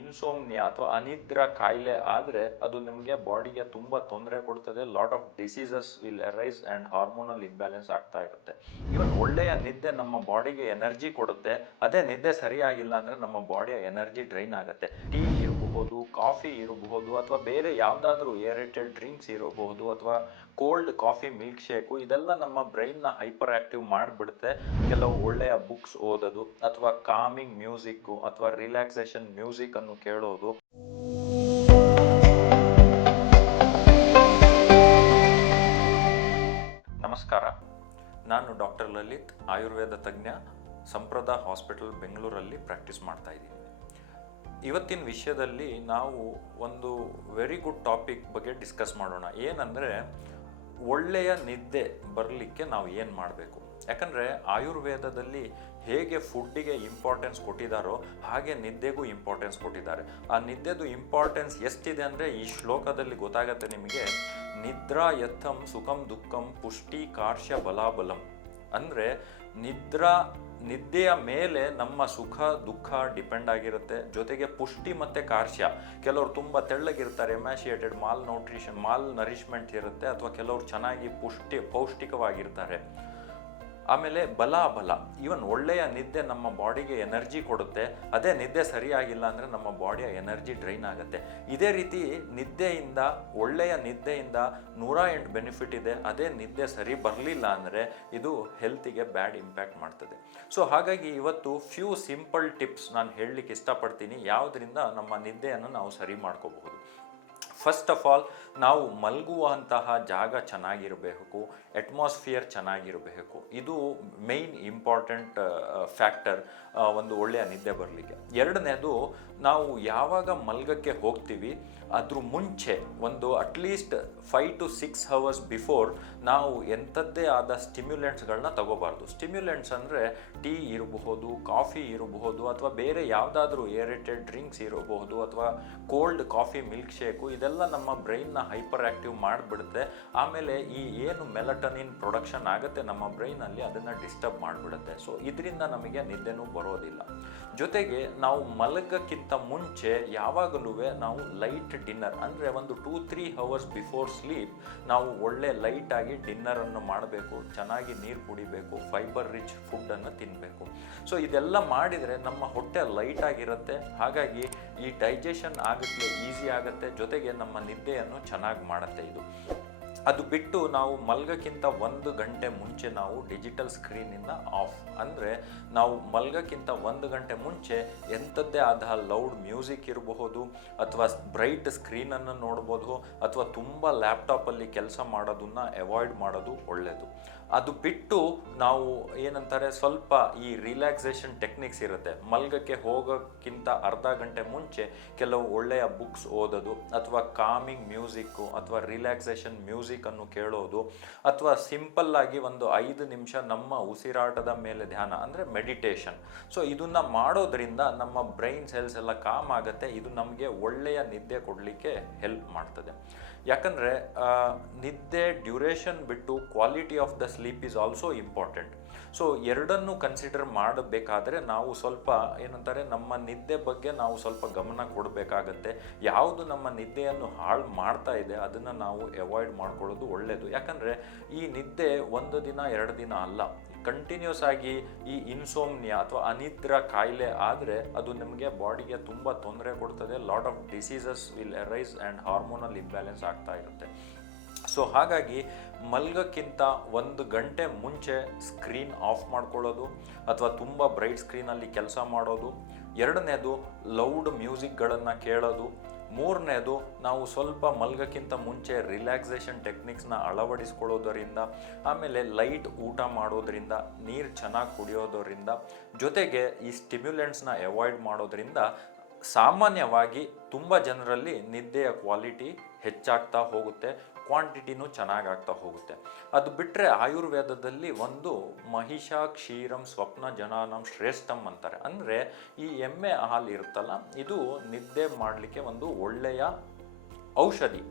Insomnia ಅಥವಾ ಅನಿದ್ರ ಕಾಯಿಲೆ ಆದರೆ ಅದು ನಿಮಗೆ ಬಾಡಿಗೆ ತುಂಬ ತೊಂದರೆ ಕೊಡ್ತದೆ. Lot of diseases will arise and hormonal imbalance ಆಗ್ತಾ ಇರುತ್ತೆ. ಇವನ್ ಒಳ್ಳೆಯ ನಿದ್ದೆ ನಮ್ಮ ಬಾಡಿಗೆ ಎನರ್ಜಿ ಕೊಡುತ್ತೆ. ಅದೇ ನಿದ್ದೆ ಸರಿಯಾಗಿಲ್ಲ ಅಂದರೆ ನಮ್ಮ ಬಾಡಿಯ ಎನರ್ಜಿ ಡ್ರೈನ್ ಆಗುತ್ತೆ. ಟೀ ಇರಬಹುದು, ಕಾಫಿ ಇರಬಹುದು, ಅಥವಾ ಬೇರೆ ಯಾವುದಾದ್ರೂ ಏರೇಟೆಡ್ ಡ್ರಿಂಕ್ಸ್ ಇರಬಹುದು, ಅಥವಾ ಕೋಲ್ಡ್ ಕಾಫಿ, ಮಿಲ್ಕ್ ಶೇಕು, ಇದೆಲ್ಲ ನಮ್ಮ ಬ್ರೈನ್ನ ಹೈಪರ್ ಆಕ್ಟಿವ್ ಮಾಡಿಬಿಡುತ್ತೆ. ಕೆಲವು ಒಳ್ಳೆಯ ಬುಕ್ಸ್ ಓದೋದು ಅಥವಾ ಕಾಮಿಂಗ್ ಮ್ಯೂಸಿಕ್ಕು ಅಥವಾ ರಿಲ್ಯಾಕ್ಸೇಷನ್ ಮ್ಯೂಸಿಕ್ ಅನ್ನು ಕೇಳೋದು. ನಮಸ್ಕಾರ, ನಾನು ಡಾಕ್ಟರ್ ಲಲಿತ್, ಆಯುರ್ವೇದ ತಜ್ಞ, ಸಂಪ್ರದಾ ಹಾಸ್ಪಿಟಲ್ ಬೆಂಗಳೂರಲ್ಲಿ ಪ್ರಾಕ್ಟೀಸ್ ಮಾಡ್ತಾ ಇದ್ದೀನಿ. ಇವತ್ತಿನ ವಿಷಯದಲ್ಲಿ ನಾವು ಒಂದು ವೆರಿ ಗುಡ್ ಟಾಪಿಕ್ ಬಗ್ಗೆ ಡಿಸ್ಕಸ್ ಮಾಡೋಣ. ಏನಂದರೆ, ಒಳ್ಳೆಯ ನಿದ್ದೆ ಬರಲಿಕ್ಕೆ ನಾವು ಏನು ಮಾಡಬೇಕು. ಯಾಕಂದರೆ ಆಯುರ್ವೇದದಲ್ಲಿ ಹೇಗೆ ಫುಡ್ಡಿಗೆ ಇಂಪಾರ್ಟೆನ್ಸ್ ಕೊಟ್ಟಿದ್ದಾರೋ ಹಾಗೆ ನಿದ್ದೆಗೂ ಇಂಪಾರ್ಟೆನ್ಸ್ ಕೊಟ್ಟಿದ್ದಾರೆ. ಆ ನಿದ್ದೆದು ಇಂಪಾರ್ಟೆನ್ಸ್ ಎಷ್ಟಿದೆ ಅಂದರೆ ಈ ಶ್ಲೋಕದಲ್ಲಿ ಗೊತ್ತಾಗತ್ತೆ ನಿಮಗೆ. ನಿದ್ರಾ ಯಥಂ ಸುಖಂ ದುಃಖಂ ಪುಷ್ಟಿ ಕಾರ್ಶ್ಯ ಬಲಾಬಲಂ. ಅಂದರೆ ನಿದ್ದೆಯ ಮೇಲೆ ನಮ್ಮ ಸುಖ ದುಃಖ ಡಿಪೆಂಡ್ ಆಗಿರುತ್ತೆ. ಜೊತೆಗೆ ಪುಷ್ಟಿ ಮತ್ತು ಕಾರ್ಶ್ಯ, ಕೆಲವರು ತುಂಬ ತೆಳ್ಳಗಿರ್ತಾರೆ, ಎಮ್ಯಾಶಿಯೇಟೆಡ್, ಮಾಲ್ ನರಿಶ್ಮೆಂಟ್ ಇರುತ್ತೆ, ಅಥವಾ ಕೆಲವರು ಚೆನ್ನಾಗಿ ಪೌಷ್ಟಿಕವಾಗಿರ್ತಾರೆ. ಆಮೇಲೆ ಬಲ, ಈವನ್ ಒಳ್ಳೆಯ ನಿದ್ದೆ ನಮ್ಮ ಬಾಡಿಗೆ ಎನರ್ಜಿ ಕೊಡುತ್ತೆ. ಅದೇ ನಿದ್ದೆ ಸರಿಯಾಗಿಲ್ಲ ಅಂದರೆ ನಮ್ಮ ಬಾಡಿಯ ಎನರ್ಜಿ ಡ್ರೈನ್ ಆಗುತ್ತೆ. ಇದೇ ರೀತಿ ಒಳ್ಳೆಯ ನಿದ್ದೆಯಿಂದ 108 ಬೆನಿಫಿಟ್ ಇದೆ. ಅದೇ ನಿದ್ದೆ ಸರಿ ಬರಲಿಲ್ಲ ಅಂದರೆ ಇದು ಹೆಲ್ತಿಗೆ ಬ್ಯಾಡ್ ಇಂಪ್ಯಾಕ್ಟ್ ಮಾಡ್ತದೆ. ಸೊ ಹಾಗಾಗಿ ಇವತ್ತು ಫ್ಯೂ ಸಿಂಪಲ್ ಟಿಪ್ಸ್ ನಾನು ಹೇಳಲಿಕ್ಕೆ ಇಷ್ಟಪಡ್ತೀನಿ, ಯಾವುದರಿಂದ ನಮ್ಮ ನಿದ್ದೆಯನ್ನು ನಾವು ಸರಿ ಮಾಡ್ಕೋಬಹುದು. ಫಸ್ಟ್ ಆಫ್ ಆಲ್, ನಾವು ಮಲಗುವಂತಹ ಜಾಗ ಚೆನ್ನಾಗಿರಬೇಕು, ಅಟ್ಮಾಸ್ಫಿಯರ್ ಚೆನ್ನಾಗಿರಬೇಕು. ಇದು ಮೇಯ್ನ್ ಇಂಪಾರ್ಟೆಂಟ್ ಫ್ಯಾಕ್ಟರ್ ಒಂದು ಒಳ್ಳೆಯ ನಿದ್ದೆ ಬರಲಿಕ್ಕೆ. ಎರಡನೇದು, ನಾವು ಯಾವಾಗ ಮಲಗಕ್ಕೆ ಹೋಗ್ತೀವಿ ಅದ್ರ ಮುಂಚೆ ಒಂದು ಅಟ್ಲೀಸ್ಟ್ 5 to 6 hours ಬಿಫೋರ್ ನಾವು ಎಂಥದ್ದೇ ಆದ ಸ್ಟಿಮ್ಯುಲೆಂಟ್ಸ್ಗಳನ್ನ ತಗೋಬಾರ್ದು. ಸ್ಟಿಮ್ಯುಲೆಂಟ್ಸ್ ಅಂದರೆ ಟೀ ಇರಬಹುದು, ಕಾಫಿ ಇರಬಹುದು, ಅಥವಾ ಬೇರೆ ಯಾವುದಾದ್ರೂ ಏರೇಟೆಡ್ ಡ್ರಿಂಕ್ಸ್ ಇರಬಹುದು, ಅಥವಾ ಕೋಲ್ಡ್ ಕಾಫಿ, ಮಿಲ್ಕ್ ಶೇಕು, ಇದೆಲ್ಲ ನಮ್ಮ ಬ್ರೈನ್ನ ಹೈಪರ್ ಆಕ್ಟಿವ್ ಮಾಡಿಬಿಡುತ್ತೆ. ಆಮೇಲೆ ಈ ಏನು ಮೆಲಟನಿನ್ ಪ್ರೊಡಕ್ಷನ್ ಆಗುತ್ತೆ ನಮ್ಮ ಬ್ರೈನಲ್ಲಿ, ಅದನ್ನು ಡಿಸ್ಟರ್ಬ್ ಮಾಡಿಬಿಡುತ್ತೆ. ಸೊ ಇದರಿಂದ ನಮಗೆ ನಿದ್ದೆನೂ ಬರೋದಿಲ್ಲ. ಜೊತೆಗೆ ನಾವು ಮಲಗಕ್ಕಿಂತ ಮುಂಚೆ ಯಾವಾಗಲೂ ನಾವು ಲೈಟ್ ಡಿನ್ನರ್, ಅಂದರೆ ಒಂದು 2-3 hours ಬಿಫೋರ್ ಸ್ಲೀಪ್ ನಾವು ಒಳ್ಳೆ ಲೈಟಾಗಿ ಡಿನ್ನರನ್ನು ಮಾಡಬೇಕು. ಚೆನ್ನಾಗಿ ನೀರು ಕುಡಿಬೇಕು, ಫೈಬರ್ ರಿಚ್ ಫುಡ್ಡನ್ನು ತಿನ್ನಬೇಕು. ಸೊ ಇದೆಲ್ಲ ಮಾಡಿದರೆ ನಮ್ಮ ಹೊಟ್ಟೆ ಲೈಟಾಗಿರುತ್ತೆ. ಹಾಗಾಗಿ ಈ ಡೈಜೆಷನ್ ಆಗಕ್ಕೆ ಈಸಿ ಆಗುತ್ತೆ. ಜೊತೆಗೆ ನಮ್ಮ ನಿದ್ದೆಯನ್ನು ಚೆನ್ನಾಗಿ ಮಾಡುತ್ತೆ ಇದು. ಅದು ಬಿಟ್ಟು ನಾವು ಮಲಗಕ್ಕಿಂತ 1 ಗಂಟೆ ಮುಂಚೆ ನಾವು ಡಿಜಿಟಲ್ ಸ್ಕ್ರೀನಿಂದ ಆಫ್, ಅಂದರೆ ನಾವು ಮಲಗಕ್ಕಿಂತ 1 ಗಂಟೆ ಮುಂಚೆ ಎಂಥದ್ದೇ ಆದ ಲೌಡ್ ಮ್ಯೂಸಿಕ್ ಇರಬಹುದು, ಅಥವಾ ಬ್ರೈಟ್ ಸ್ಕ್ರೀನನ್ನು ನೋಡ್ಬೋದು, ಅಥವಾ ತುಂಬ ಲ್ಯಾಪ್ಟಾಪಲ್ಲಿ ಕೆಲಸ ಮಾಡೋದನ್ನು ಅವಾಯ್ಡ್ ಮಾಡೋದು ಒಳ್ಳೆಯದು. ಅದು ಬಿಟ್ಟು ನಾವು ಏನಂತಾರೆ, ಸ್ವಲ್ಪ ಈ ರಿಲ್ಯಾಕ್ಸೇಷನ್ ಟೆಕ್ನಿಕ್ಸ್ ಇರುತ್ತೆ. ಮಲಗಕ್ಕೆ ಹೋಗೋಕ್ಕಿಂತ ಅರ್ಧ ಗಂಟೆ ಮುಂಚೆ ಕೆಲವು ಒಳ್ಳೆಯ ಬುಕ್ಸ್ ಓದೋದು, ಅಥವಾ ಕಾಮಿಂಗ್ ಮ್ಯೂಸಿಕ್ಕು ಅಥವಾ ರಿಲ್ಯಾಕ್ಸೇಷನ್ ಮ್ಯೂಸಿಕನ್ನು ಕೇಳೋದು, ಅಥವಾ ಸಿಂಪಲ್ಲಾಗಿ ಒಂದು 5 ನಿಮಿಷ ನಮ್ಮ ಉಸಿರಾಟದ ಮೇಲೆ ಧ್ಯಾನ, ಅಂದರೆ ಮೆಡಿಟೇಷನ್. ಸೊ ಇದನ್ನು ಮಾಡೋದ್ರಿಂದ ನಮ್ಮ ಬ್ರೈನ್ ಸೆಲ್ಸ್ ಎಲ್ಲ ಕಾಮ್ ಆಗುತ್ತೆ. ಇದು ನಮಗೆ ಒಳ್ಳೆಯ ನಿದ್ದೆ ಕೊಡಲಿಕ್ಕೆ ಹೆಲ್ಪ್ ಮಾಡ್ತದೆ. ಯಾಕಂದರೆ ನಿದ್ದೆ ಡ್ಯೂರೇಷನ್ ಬಿಟ್ಟು quality of the sleep is also important. So ಎರಡನ್ನೂ ಕನ್ಸಿಡರ್ ಮಾಡಬೇಕಾದ್ರೆ ನಾವು ಸ್ವಲ್ಪ ಏನಂತಾರೆ, ನಮ್ಮ ನಿದ್ದೆ ಬಗ್ಗೆ ನಾವು ಸ್ವಲ್ಪ ಗಮನ ಕೊಡಬೇಕಾಗತ್ತೆ. ಯಾವುದು ನಮ್ಮ ನಿದ್ದೆಯನ್ನು ಹಾಳು ಮಾಡ್ತಾ ಇದೆ ಅದನ್ನು ನಾವು ಅವಾಯ್ಡ್ ಮಾಡ್ಕೊಳ್ಳೋದು ಒಳ್ಳೆಯದು. ಯಾಕಂದರೆ ಈ ನಿದ್ದೆ 1 ದಿನ 2 ದಿನ ಅಲ್ಲ, ಕಂಟಿನ್ಯೂಸ್ ಆಗಿ ಈ ಇನ್ಸೋಮ್ನಿಯಾ ಅಥವಾ ಅನಿದ್ರ ಕಾಯಿಲೆ ಆದರೆ ಅದು ನಿಮಗೆ ಬಾಡಿಗೆ ತುಂಬ ತೊಂದರೆ ಕೊಡ್ತದೆ. Lot of diseases will arise and hormonal imbalance ಆಗ್ತಾ ಇರುತ್ತೆ. ಸೊ ಹಾಗಾಗಿ ಮಲಗಕ್ಕಿಂತ 1 ಗಂಟೆ ಮುಂಚೆ ಸ್ಕ್ರೀನ್ ಆಫ್ ಮಾಡ್ಕೊಳ್ಳೋದು, ಅಥವಾ ತುಂಬ ಬ್ರೈಟ್ ಸ್ಕ್ರೀನಲ್ಲಿ ಕೆಲಸ ಮಾಡೋದು. ಎರಡನೇದು, ಲೌಡ್ ಮ್ಯೂಸಿಕ್ಗಳನ್ನು ಕೇಳೋದು. ಮೂರನೇದು, ನಾವು ಸ್ವಲ್ಪ ಮಲಗಕ್ಕಿಂತ ಮುಂಚೆ ರಿಲ್ಯಾಕ್ಸೇಷನ್ ಟೆಕ್ನಿಕ್ಸ್ನ ಅಳವಡಿಸ್ಕೊಳ್ಳೋದರಿಂದ, ಆಮೇಲೆ ಲೈಟ್ ಊಟ ಮಾಡೋದ್ರಿಂದ, ನೀರು ಚೆನ್ನಾಗಿ ಕುಡಿಯೋದರಿಂದ, ಜೊತೆಗೆ ಈ ಸ್ಟಿಮ್ಯುಲೆಂಟ್ಸ್ನ ಅವಾಯ್ಡ್ ಮಾಡೋದ್ರಿಂದ ಸಾಮಾನ್ಯವಾಗಿ ತುಂಬ ಜನರಲ್ಲಿ ನಿದ್ದೆಯ ಕ್ವಾಲಿಟಿ ಹೆಚ್ಚಾಗ್ತಾ ಹೋಗುತ್ತೆ, ಕ್ವಾಂಟಿಟಿನೂ ಚೆನ್ನಾಗಾಗ್ತಾ ಹೋಗುತ್ತೆ. ಅದು ಬಿಟ್ಟರೆ ಆಯುರ್ವೇದದಲ್ಲಿ ಒಂದು ಮಹಿಷ ಕ್ಷೀರಂ ಸ್ವಪ್ನ ಜನಾನಂ ಶ್ರೇಷ್ಠಂ ಅಂತಾರೆ. ಅಂದರೆ ಈ ಎಮ್ಮೆ ಹಾಲು ಇರುತ್ತಲ್ಲ, ಇದು ನಿದ್ದೆ ಮಾಡಲಿಕ್ಕೆ ಒಂದು ಒಳ್ಳೆಯ ಔಷಧಿ.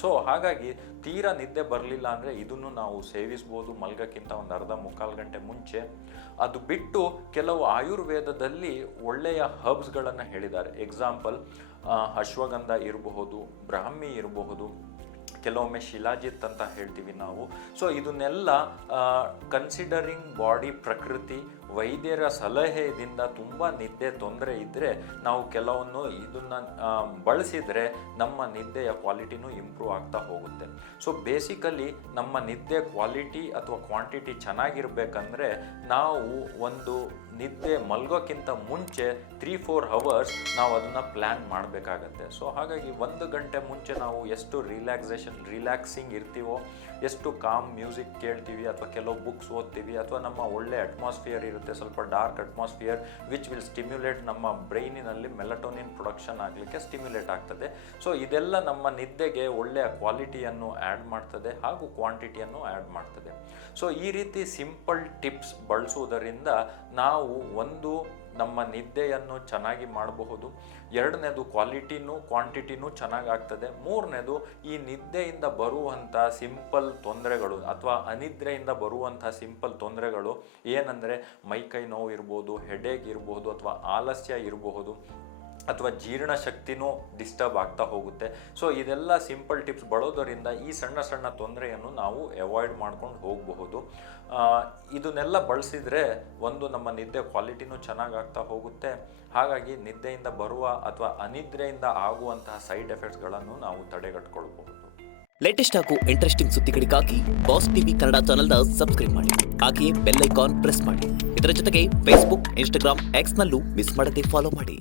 ಸೊ ಹಾಗಾಗಿ ತೀರಾ ನಿದ್ದೆ ಬರಲಿಲ್ಲ ಅಂದರೆ ಇದನ್ನು ನಾವು ಸೇವಿಸ್ಬೋದು ಮಲ್ಗಕ್ಕಿಂತ ಒಂದು ಅರ್ಧ ಮುಕ್ಕಾಲು ಗಂಟೆ ಮುಂಚೆ. ಅದು ಬಿಟ್ಟು ಕೆಲವು ಆಯುರ್ವೇದದಲ್ಲಿ ಒಳ್ಳೆಯ ಹರ್ಬ್ಸ್ಗಳನ್ನು ಹೇಳಿದ್ದಾರೆ. ಎಕ್ಸಾಂಪಲ್ ಅಶ್ವಗಂಧ ಇರಬಹುದು, ಬ್ರಾಹ್ಮಿ ಇರಬಹುದು, ಕೆಲವೊಮ್ಮೆ ಶಿಲಾಜಿತ್ ಅಂತ ಹೇಳ್ತೀವಿ ನಾವು. ಸೊ ಇದನ್ನೆಲ್ಲ ಕನ್ಸಿಡರಿಂಗ್ ಬಾಡಿ ಪ್ರಕೃತಿ ವೈದ್ಯರ ಸಲಹೆಯಿಂದ ತುಂಬ ನಿದ್ದೆ ತೊಂದರೆ ಇದ್ದರೆ ನಾವು ಕೆಲವನ್ನು ಇದನ್ನು ಬಳಸಿದರೆ ನಮ್ಮ ನಿದ್ದೆಯ ಕ್ವಾಲಿಟಿನೂ ಇಂಪ್ರೂವ್ ಆಗ್ತಾ ಹೋಗುತ್ತೆ. ಸೊ ಬೇಸಿಕಲಿ ನಮ್ಮ ನಿದ್ದೆ ಕ್ವಾಲಿಟಿ ಅಥವಾ ಕ್ವಾಂಟಿಟಿ ಚೆನ್ನಾಗಿರ್ಬೇಕಂದ್ರೆ ನಾವು ಒಂದು ನಿದ್ದೆ ಮಲ್ಗೋಕ್ಕಿಂತ ಮುಂಚೆ 3-4 ಅವರ್ಸ್ ನಾವು ಅದನ್ನು ಪ್ಲ್ಯಾನ್ ಮಾಡಬೇಕಾಗತ್ತೆ. ಸೊ ಹಾಗಾಗಿ 1 ಗಂಟೆ ಮುಂಚೆ ನಾವು ಎಷ್ಟು ರಿಲ್ಯಾಕ್ಸಿಂಗ್ ಇರ್ತೀವೋ, ಎಷ್ಟು ಕಾಮ್ ಮ್ಯೂಸಿಕ್ ಕೇಳ್ತೀವಿ ಅಥವಾ ಕೆಲವು ಬುಕ್ಸ್ ಓದ್ತೀವಿ ಅಥವಾ ನಮ್ಮ ಒಳ್ಳೆ ಅಟ್ಮಾಸ್ಫಿಯರ್ ಇರುತ್ತೆ, ಸ್ವಲ್ಪ dark atmosphere which will stimulate ನಮ್ಮ ಬ್ರೈನಿನಲ್ಲಿ ಮೆಲಟೋನಿನ್ ಪ್ರೊಡಕ್ಷನ್ ಆಗಲಿಕ್ಕೆ ಸ್ಟಿಮ್ಯುಲೇಟ್ ಆಗ್ತದೆ. ಸೊ ಇದೆಲ್ಲ ನಮ್ಮ ನಿದ್ದೆಗೆ ಒಳ್ಳೆಯ ಕ್ವಾಲಿಟಿಯನ್ನು ಆ್ಯಡ್ ಮಾಡ್ತದೆ ಹಾಗೂ ಕ್ವಾಂಟಿಟಿಯನ್ನು ಆ್ಯಡ್ ಮಾಡ್ತದೆ. ಸೊ ಈ ರೀತಿ ಸಿಂಪಲ್ ಟಿಪ್ಸ್ ಬಳಸುವುದರಿಂದ ನಾವು ಒಂದು ನಮ್ಮ ನಿದ್ದೆಯನ್ನು ಚೆನ್ನಾಗಿ ಮಾಡಬಹುದು. ಎರಡನೇದು ಕ್ವಾಲಿಟಿನೂ ಕ್ವಾಂಟಿಟಿನೂ ಚೆನ್ನಾಗಾಗ್ತದೆ. ಮೂರನೇದು ಈ ನಿದ್ದೆಯಿಂದ ಬರುವಂಥ ಸಿಂಪಲ್ ತೊಂದರೆಗಳು ಅಥವಾ ಅನಿದ್ರೆಯಿಂದ ಬರುವಂಥ ಸಿಂಪಲ್ ತೊಂದರೆಗಳು ಏನಂದರೆ ಮೈಕೈ ನೋವು ಇರ್ಬೋದು, ಹೆಡೇಕ್ ಇರ್ಬೋದು, ಅಥವಾ ಆಲಸ್ಯ ಇರಬಹುದು, ಅಥವಾ ಜೀರ್ಣಶಕ್ತಿನೂ ಡಿಸ್ಟರ್ಬ್ ಆಗ್ತಾ ಹೋಗುತ್ತೆ. ಸೊ ಇದೆಲ್ಲ ಸಿಂಪಲ್ ಟಿಪ್ಸ್ ಬಳೋದರಿಂದ ಈ ಸಣ್ಣ ಸಣ್ಣ ತೊಂದರೆಯನ್ನು ನಾವು ಅವಾಯ್ಡ್ ಮಾಡ್ಕೊಂಡು ಹೋಗಬಹುದು. ಇದನ್ನೆಲ್ಲ ಬಳಸಿದರೆ ಒಂದು ನಮ್ಮ ನಿದ್ದೆ ಕ್ವಾಲಿಟಿನೂ ಚೆನ್ನಾಗಾಗ್ತಾ ಹೋಗುತ್ತೆ. ಹಾಗಾಗಿ ನಿದ್ದೆಯಿಂದ ಬರುವ ಅಥವಾ ಅನಿದ್ರೆಯಿಂದ ಆಗುವಂತಹ ಸೈಡ್ ಎಫೆಕ್ಟ್ಸ್ಗಳನ್ನು ನಾವು ತಡೆಗಟ್ಕೊಳ್ಬಹುದು. ಲೇಟೆಸ್ಟ್ ಹಾಗೂ ಇಂಟ್ರೆಸ್ಟಿಂಗ್ ಸುದ್ದಿಗಳಿಗಾಗಿ ಬಾಸ್ ಟಿವಿ ಕನ್ನಡ ಚಾನೆಲ್ನ ಸಬ್ಸ್ಕ್ರೈಬ್ ಮಾಡಿ. ಹಾಗೆಯೇ ಬೆಲ್ ಐಕಾನ್ ಪ್ರೆಸ್ ಮಾಡಿ. ಇದರ ಜೊತೆಗೆ ಫೇಸ್ಬುಕ್, ಇನ್ಸ್ಟಾಗ್ರಾಮ್, ಎಕ್ಸ್ನಲ್ಲೂ ಮಿಸ್ ಮಾಡದೆ ಫಾಲೋ ಮಾಡಿ.